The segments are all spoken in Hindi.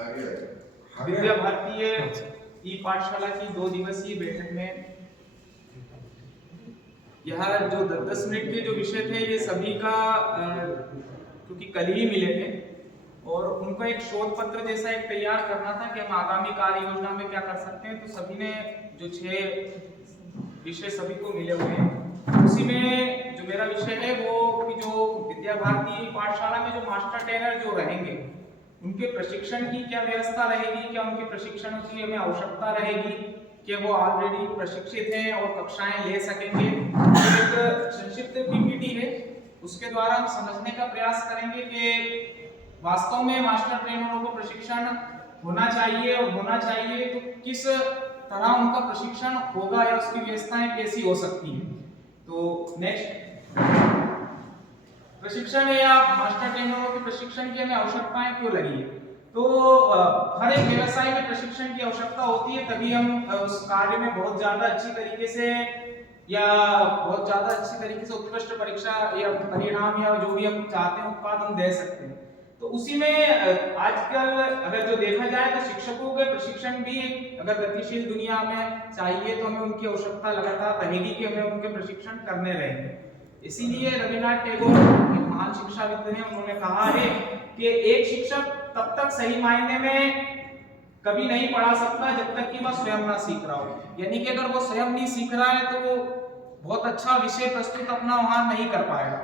विद्या भारतीय ई पाठशाला की 2 दिवसीय बैठक में यह जो 10 मिनट के जो विषय थे ये सभी का क्योंकि कल ही मिले थे और उनको एक शोध पत्र जैसा एक तैयार करना था कि हम आगामी कार्य योजना में क्या कर सकते हैं। तो सभी ने जो 6 विषय सभी को मिले हुए हैं, उसी में जो मेरा विषय है वो कि जो विद्या भारती पाठशाला में जो मास्टर ट्रेनर जो रहेंगे उनके प्रशिक्षण की क्या व्यवस्था रहेगी, क्या उनके प्रशिक्षण की हमें आवश्यकता रहेगी कि वो ऑलरेडी प्रशिक्षित हैं और कक्षाएं ले सकेंगे। एक संक्षिप्त पीपीटी है, उसके द्वारा हम समझने का प्रयास करेंगे कि वास्तव में मास्टर ट्रेनरों को प्रशिक्षण होना चाहिए और होना चाहिए तो किस तरह उनका प्रशिक्षण होगा या उसकी व्यवस्थाएं कैसी हो सकती है। तो नेक्स्ट, प्रशिक्षण या मास्टर ट्रेनरों के प्रशिक्षण की हमें आवश्यकताएं क्यों लगी है। तो हर एक व्यवसाय में प्रशिक्षण की आवश्यकता होती है, तभी हम उस कार्य में बहुत ज्यादा अच्छी तरीके से या बहुत ज्यादा अच्छी तरीके से उत्कृष्ट परीक्षा या परिणाम या जो भी हम चाहते हैं उत्पाद हम दे सकते हैं। तो उसी में आजकल अगर जो देखा जाए तो शिक्षकों के प्रशिक्षण भी अगर गतिशील दुनिया में चाहिए तो हमें उनकी आवश्यकता लगातार रहेगी कि हमें उनके प्रशिक्षण करने रहेंगे। इसीलिए रविन्द्रनाथ टैगोर एक महान शिक्षाविद हैं, उन्होंने कहा है कि एक शिक्षक तब तक सही मायने में कभी नहीं पढ़ा सकता जब तक कि वह स्वयं ना सीख रहा हो। यानी कि अगर वो स्वयं नहीं सीख रहा है तो वो बहुत अच्छा विषय प्रस्तुत अपना वहां नहीं कर पाएगा।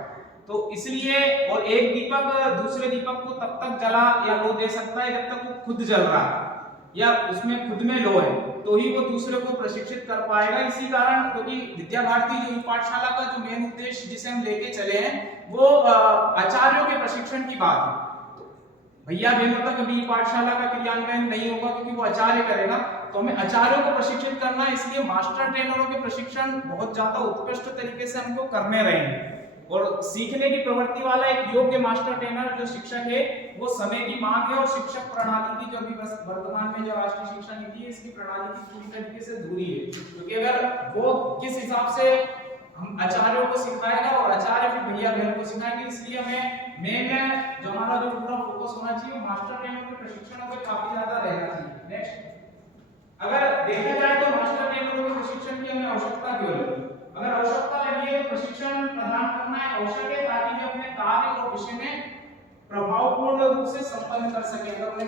तो इसलिए और एक दीपक दूसरे दीपक को तब तक जला या लो दे सकता है जब तक वो खुद जल रहा है या उसमें खुद में लो है, तो ही वो दूसरे को प्रशिक्षित कर पाएगा। इसी कारण क्योंकि विद्या भारती जो पाठशाला का जो मेन उद्देश्य जिसे हम लेके चले हैं वो आचार्यों के प्रशिक्षण की बात है। भैया बहनों तक कभी पाठशाला का क्रियान्वयन नहीं होगा क्योंकि वो आचार्य करेगा, तो हमें आचार्यों को प्रशिक्षित करना है। इसलिए मास्टर ट्रेनरों के प्रशिक्षण बहुत ज्यादा उत्कृष्ट तरीके से हमको करने रहेंगे और सीखने की प्रवृत्ति वाला एक योग्य मास्टर ट्रेनर जो शिक्षक है वो समय की मांग है और शिक्षक प्रणाली की जो अभी वर्तमान में जो राष्ट्रीय शिक्षा नीति है इसकी प्रणाली की पूरी तरीके से दूरी है। क्योंकि अगर वो किस हिसाब से हम आचार्यों को सिखाएगा और आचार्य फिर भैया बहनों को सिखाएंगे, इसलिए हमें मेन जो हमारा जो पूरा फोकस होना चाहिए मास्टर ट्रेनर के प्रशिक्षणों पे काफी ज्यादा रहना चाहिए। नेक्स्ट, अगर देखा जाए तो मास्टर ट्रेनरों के प्रशिक्षण की हमें आवश्यकता क्यों लगी। अगर आवश्यकता लगी है तो प्रशिक्षण प्रदान करना आवश्यक है ताकि वे अपने कार्य और विषय में प्रभावपूर्ण रूप से संपन्न कर सके। अगर उन्हें